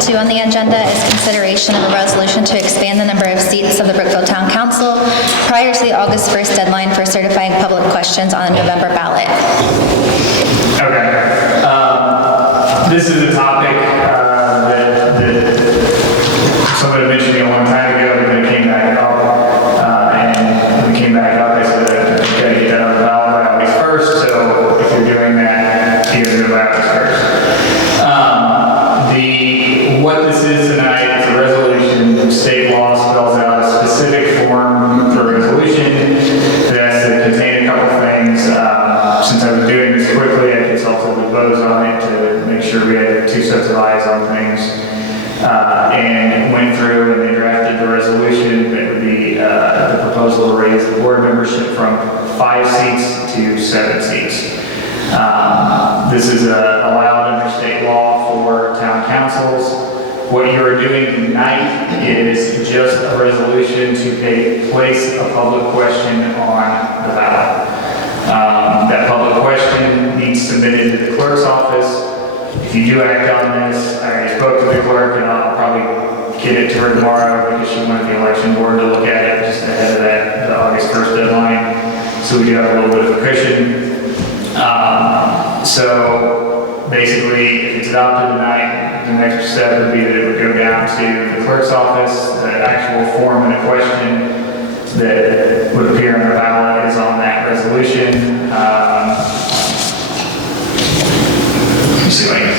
2 on the agenda is consideration of a resolution to expand the number of seats of the Brookville Town Council prior to the August 1st deadline for certifying public questions on the November ballot. Okay. This is a topic that somebody mentioned me a long time ago, but then it came back up. And when it came back up, I said that you gotta get that on the ballot by August 1st. So if you're doing that, you gotta do it by August 1st. What this is tonight is a resolution. State law spells out a specific form for a resolution that has to contain a couple things. Since I was doing this quickly, I consulted with Bose on it to make sure we had 2 sets of eyes on things. And went through and they drafted the resolution that would be the proposal to raise the board membership from 5 seats to 7 seats. This is allowed under state law for town councils. What you are doing tonight is just a resolution to place a public question on the ballot. That public question needs submitted to the clerk's office. If you do act on this, I already spoke to the clerk and I'll probably get it to her tomorrow because she wanted the election board to look at it just ahead of that the August 1st deadline. So we do have a little bit of a cushion. So basically, if it's adopted tonight, the next step would be that it would go down to the clerk's office. The actual form and a question that would appear on the ballot is on that resolution. Let me see if I can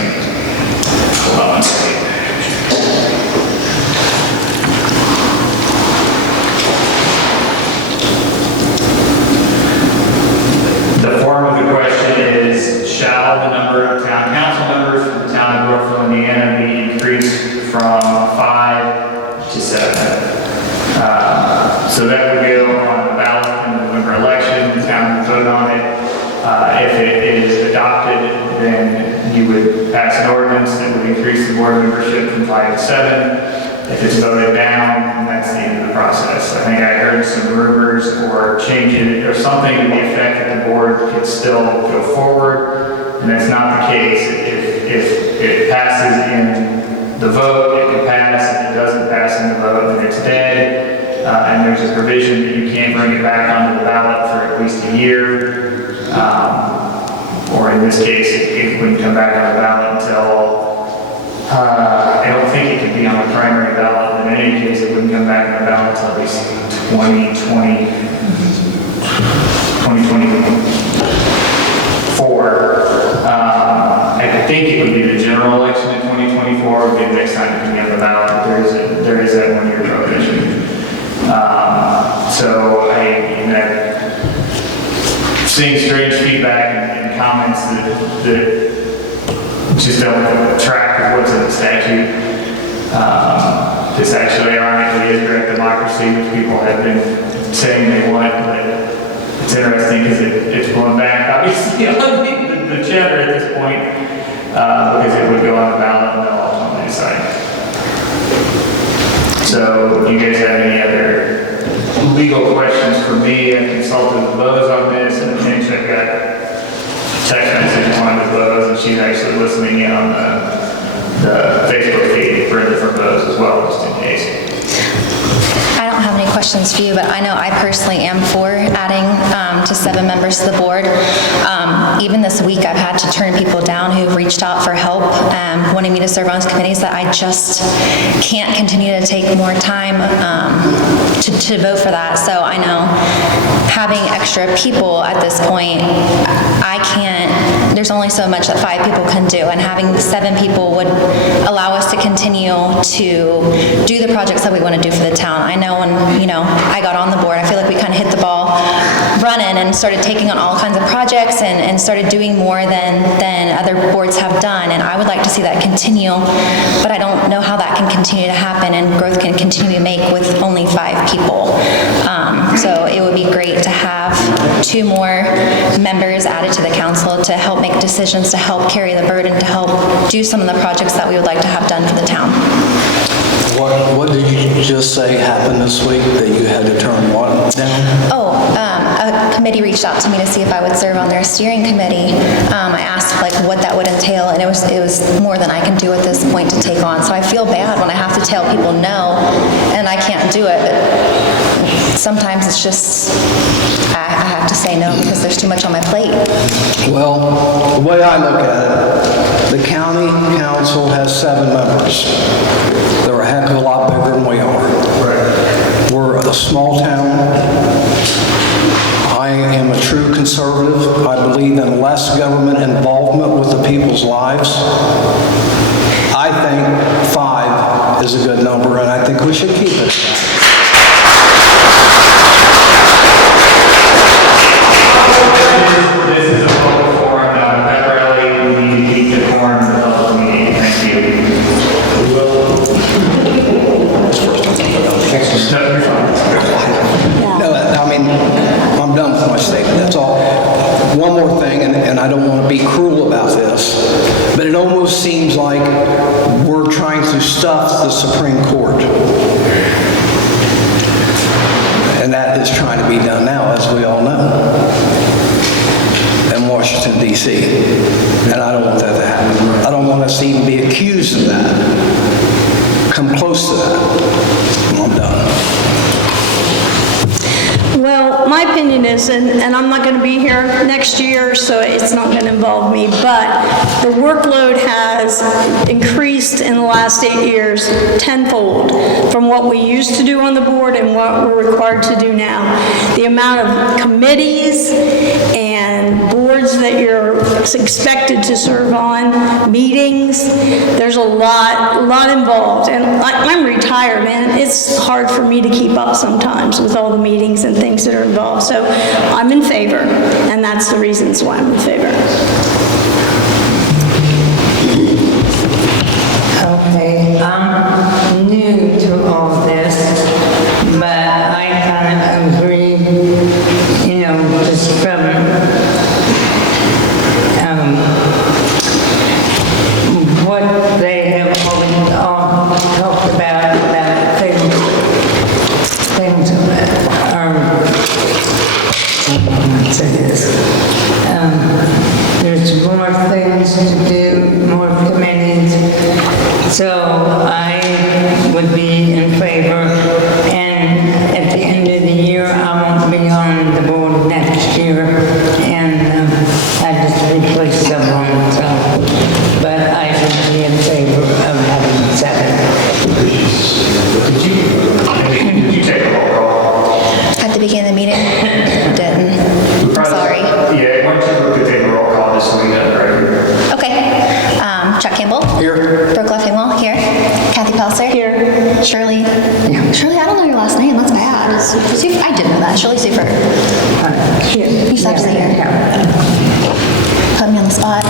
hold on one second. The form of the question is, shall the number of town council members from the town of Brookville, Indiana be increased from 5 to 7? So that would go on the ballot in the November election. The town would vote on it. If it is adopted, then you would pass an ordinance that would increase the board membership from 5 to 7. If it's voted down, then that's the end of the process. I think I heard some rumors or changing it or something to the effect that the board could still go forward, and that's not the case. If it passes in the vote, it can pass. If it doesn't pass in the vote, then it's dead. And there's a provision that you can't bring it back onto the ballot for at least a year. Or in this case, it wouldn't come back on the ballot until, I don't think it could be on the primary ballot, but in any case, it wouldn't come back on the ballot until at least 2024. I think it would be the general election in 2024, would be the next time it can be on the ballot. There is that 1-year prohibition. So seeing strange feedback and comments that just don't track with what's in the statute. This actually ironically is direct democracy, which people have been saying they want, but it's interesting because it's blown back, obviously, on the chatter at this point, because it would go on the ballot and they'll ultimately decide. So, do you guys have any other legal questions for me? I consulted with Bose on this, and then I got a text message from one of Bose, and she's actually listening in on the Facebook feed, Bridget from Bose as well, just in case. I don't have any questions for you, but I know I personally am for adding to 7 members to the board. Even this week, I've had to turn people down who've reached out for help, wanting me to serve on committees that I just can't continue to take more time to vote for that. So I know having extra people at this point, I can't, there's only so much that 5 people can do, and having 7 people would allow us to continue to do the projects that we want to do for the town. I know when, I got on the board, I feel like we kind of hit the ball running and started taking on all kinds of projects and started doing more than other boards have done, and I would like to see that continue, but I don't know how that can continue to happen and growth can continue to make with only 5 people. So it would be great to have 2 more members added to the council to help make decisions, to help carry the burden, to help do some of the projects that we would like to have done for the town. What did you just say happened this week that you had to turn what down? Oh, a a committee reached out to me to see if I would serve on their steering committee. I asked like what that would entail, and it was more than I can do at this point to take on. So I feel bad when I have to tell people no, and I can't do it. But sometimes it's just I have to say no because there's too much on my plate. Well, the way I look at it, the county council has 7 members. They're a heck of a lot bigger than we are. We're a small town. I am a true conservative. I believe in less government involvement with the people's lives. I think 5 is a good number, and I think we should keep it. This is a public forum, not a pep rally. We need to keep the forum in the public meeting. Thank you. No, I mean, I'm done with my statement, that's all. One more thing, and I don't want to be cruel about this, but it almost seems like we're trying to stuff the Supreme Court. And that is trying to be done now, as we all know, in Washington, D.C. And I don't want that to happen. I don't want us to even be accused of that. Come close to that. I'm done. Well, my opinion is, and I'm not going to be here next year, so it's not going to involve me, but the workload has increased in the last 8 years tenfold from what we used to do on the board and what we're required to do now. The amount of committees and boards that you're expected to serve on, meetings, there's a lot involved. And I'm retired, and it's hard for me to keep up sometimes with all the meetings and things that are involved. So I'm in favor, and that's the reasons why I'm in favor. Okay, I'm new to all this, but I kind of agree, just from what they have all talked about things there's more things to do, more committees, so I would be in favor, and at the end of the year, I won't be on the board next year, and I just replace someone, so, but I would be in favor of having 7. Did you take a roll call? At the beginning of the meeting, didn't. Sorry. Yeah, why don't you take a roll call this week, right? Okay. Chuck Campbell. Here. Brooke Leffingwell. Here. Kathy Pelser. Here. Shirley. Shirley, I don't know your last name. That's bad. I did know that. Shirley Super. He's actually here. Put me on the spot.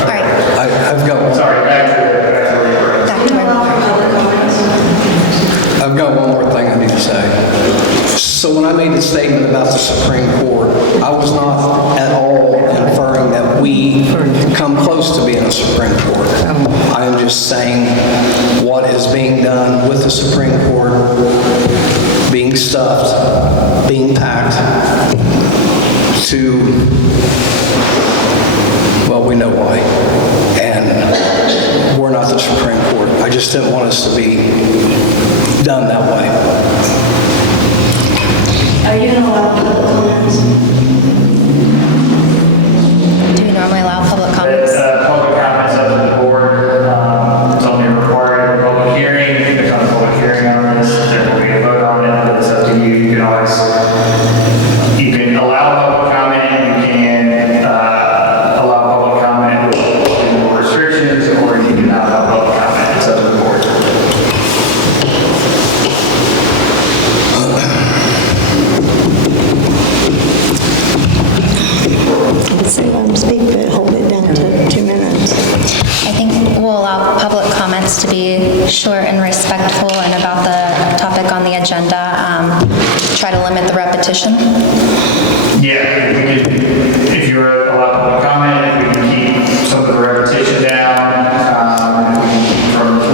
All right. I've got one. Sorry, back to I've got one more thing I need to say. So when I made the statement about the Supreme Court, I was not at all inferring that we come close to being a Supreme Court. I am just saying what is being done with the Supreme Court, being stuffed, being packed to, well, we know why. And we're not the Supreme Court. I just didn't want us to be done that way. Are you going to allow public comments? Do we normally allow public comments? public comments up to the board. It's only required at a public hearing. There's not a public hearing on this. There will be a vote on it, but it's up to you. You can allow public comment. You can allow public comment with more restrictions, or you can not allow public comment. It's up to the board. Say let them speak, but hold it down to 2 minutes. I think we'll allow public comments to be short and respectful and about the topic on the agenda. Try to limit the repetition. Yeah, if you were allowed public comment, if we can keep some of the repetition down,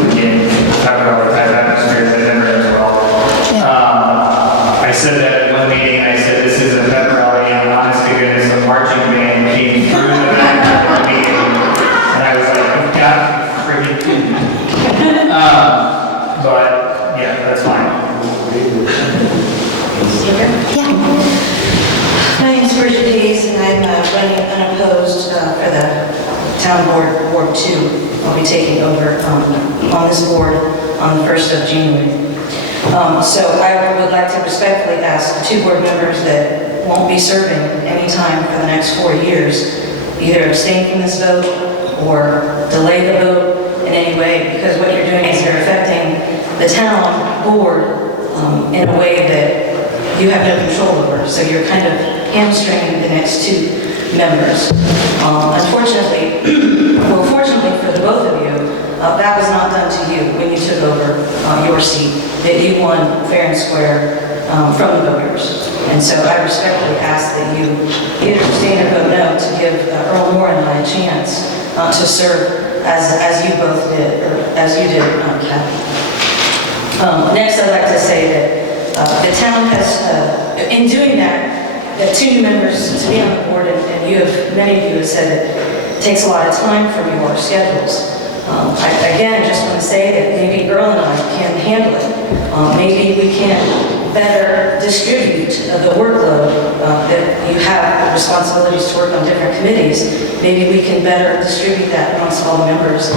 we can talk about what type of atmosphere that there as well. I said that at one meeting, I said this is a pep Town Board, Ward 2. I'll be taking over on this board on the 1st of January. So I would like to respectfully ask the 2 board members that won't be serving any time for the next 4 years, either abstain from this vote or delay the vote in any way, because what you're doing is you're affecting the town board in a way that you have no control over. So you're kind of hamstringing the next 2 members. Unfortunately, well, fortunately for the both of you, that was not done to you when you took over your seat, that you won fair and square from the voters. And so I respectfully ask that you either abstain or vote no to give Earl Moore and I a chance to serve as you both did, or as you did, Kathy. Next, I'd like to say that the town has, in doing that, 2 new members to be on the board, and many of you have said it takes a lot of time from your schedules. I again just want to say that maybe Earl and I can handle it. Maybe we can better distribute the workload that you have responsibilities to work on different committees. Maybe we can better distribute that amongst all the members.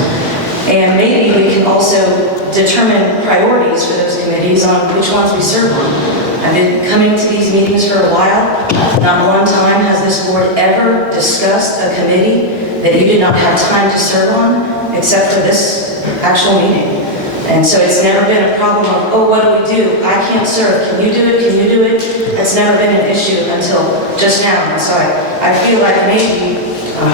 And maybe we can also determine priorities for those committees on which ones we serve on. I've been coming to these meetings for a while. Not one time has this board ever discussed a committee that you did not have time to serve on, except for this actual meeting. And so it's never been a problem of, oh, what do we do? I can't serve. Can you do it? Can you do it? That's never been an issue until just now. And so I feel like maybe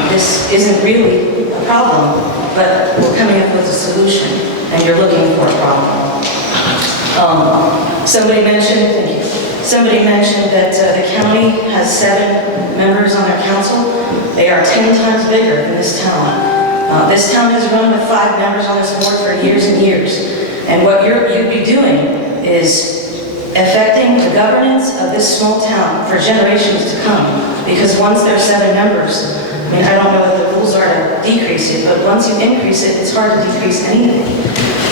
this isn't really a problem, but we're coming up with a solution, and you're looking for a problem. Somebody mentioned, thank you. Somebody mentioned that the county has 7 members on their council. They are 10 times bigger than this town. This town has run with 5 members on this board for years and years. And what you'd be doing is affecting the governance of this small town for generations to come. Because once there's 7 members, I mean, I don't know what the rules are to decrease it, but once you increase it, it's hard to decrease anything.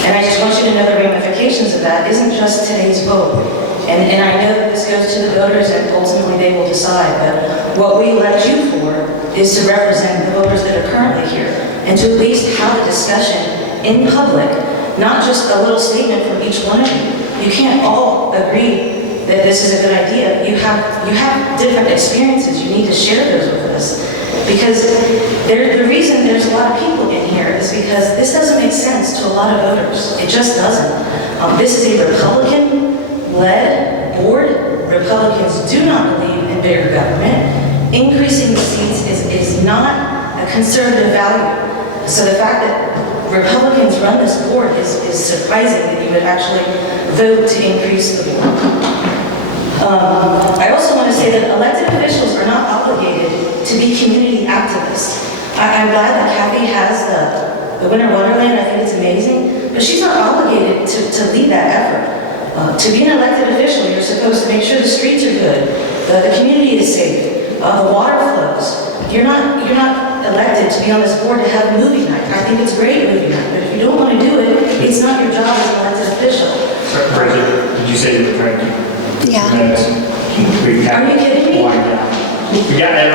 And I just want you to know the ramifications of that isn't just today's vote. And I know that this goes to the voters and ultimately they will decide, but what we elect you for is to represent the voters that are currently here and to at least have a discussion in public, not just a little statement from each one of you. You can't all agree that this is a good idea. You have different experiences. You need to share those with us. Because the reason there's a lot of people in here is because this doesn't make sense to a lot of voters. It just doesn't. This is a Republican-led board. Republicans do not believe in bigger government. Increasing the seats is not a conservative value. So the fact that Republicans run this board is surprising that you would actually vote to increase the board. I also want to say that elected officials are not obligated to be community activists. I'm glad that Kathy has the Winter Wonderland. I think it's amazing. But she's not obligated to lead that effort. To be an elected official, you're supposed to make sure the streets are good, the community is safe, the water flows. You're not elected to be on this board to have movie night. I think it's great movie night, but if you don't want to do it, it's not your job as an elected official. Bridget, did you say you were trying to? Yeah. Are you kidding me? We got that.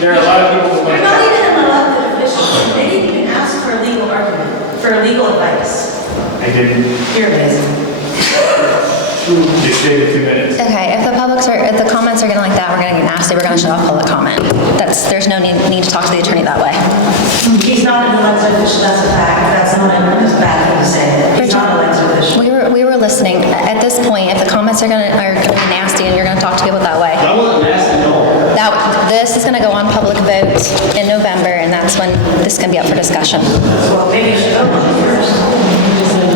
There are a lot of people. You're not even an elected official. They didn't even ask for a legal argument, for legal advice. I didn't. You're amazing. Just stay the 2 minutes. Okay, if the comments are getting like that, we're gonna get nasty, we're gonna shut off public comment. There's no need to talk to the attorney that way. He's not an elected official, that's a fact. That's not a bad thing to say. He's not an elected official. We were listening. At this point, if the comments are gonna be nasty and you're gonna talk to people that way. I wasn't nasty at all. This is gonna go on public vote in November, and that's when this is gonna be up for discussion. Well, maybe you should vote on it first.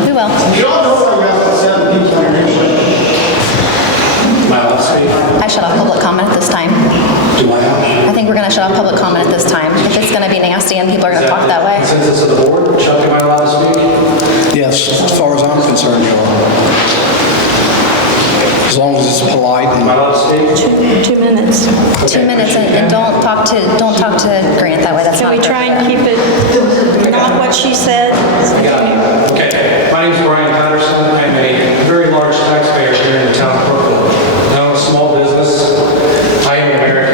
We will. You all know I got 7 people on your anyway. My last speak. I shut off public comment at this time. Do I have? I think we're gonna shut off public comment at this time. If it's gonna be nasty and people are gonna talk that way. Consensus of the board, Chuck, am I allowed to speak? Yes, as far as I'm concerned, you are. As long as it's polite Am I and allowed to speak? 2 minutes. 2 minutes, and don't talk to Grant that way. That's Can not we try and appropriate. keep it not what she said? Yeah. Okay. My name is Brian Patterson. I'm a very large taxpayer here in the town of Brookville. I own a small business. I am an American.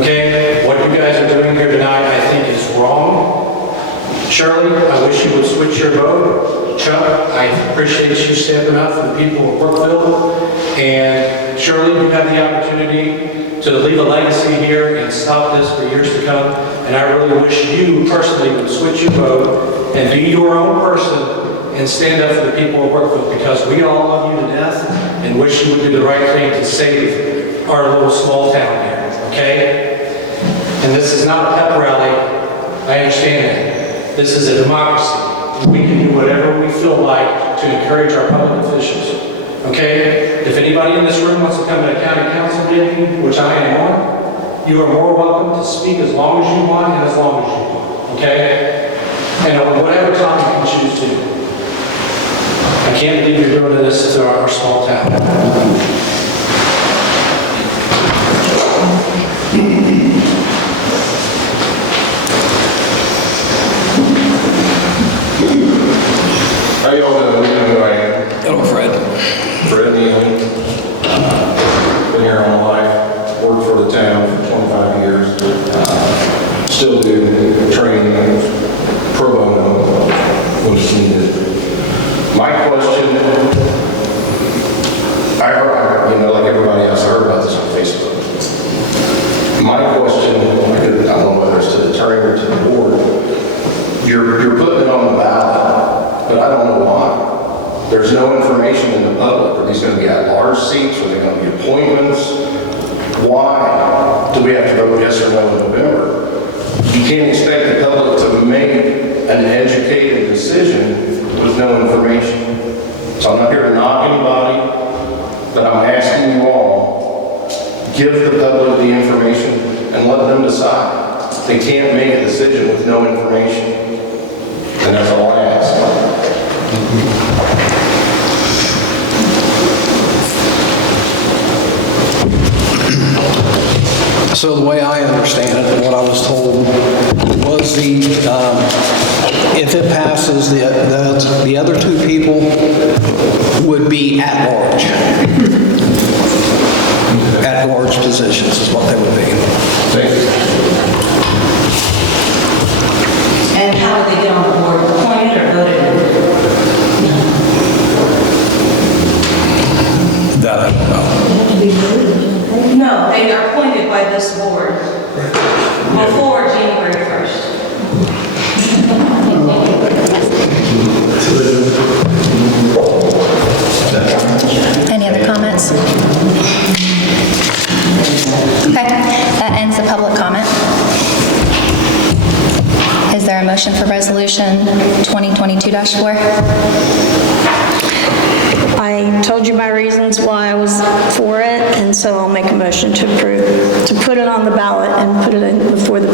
Okay? What you guys are doing here tonight, I think, is wrong. Shirley, I wish you would switch your vote. Chuck, I appreciate you stepping up for the people of Brookville. And Shirley, you have the opportunity to leave a legacy here and stop this for years to come. And I really wish you personally would switch your vote and be your own person and stand up for the people of Brookville, because we all love you to death and wish you would do the right thing to save our little small town here, okay? And this is not a pep rally. I understand that. This is a democracy. We can do whatever we feel like to encourage our public officials, okay? If anybody in this room wants to come to a county council meeting, which I am on, you are more welcome to speak as long as you want and as long as you want, okay? And on whatever topic you choose to. I can't believe you're doing this to our small town. How y'all doing? You know who I am. Hello, Fred. Fred Neely. Been here all my life. Worked for the town for 25 years. Still do training pro bono when it's needed. My question, I heard, like everybody else, I heard about this on Facebook. My question, I don't know whether it's to the attorney or to the board, you're putting it on the ballot, but I don't know why. There's no information in the public. Are these going to be at large seats? Are they going to be appointments? Why do we have to vote yes or no in November? You can't expect the public to make an educated decision with no information. So I'm not here to knock anybody, but I'm asking you all, give the public the information and let them decide. They can't make a decision with no information. And that's all I ask. So the way I understand it, and what I was told, was if it passes, the other two people would be at large. At large positions is what they would be. Thank you. And how did they get on the board? Appointed or voted in? That I don't know. No, they are appointed by this board before January 1st. Any other comments? Okay, that ends the public comment. Is there a motion for resolution 2022-4? I told you my reasons why I was for it, and so I'll make a motion to approve, to put it on the ballot and put it in before the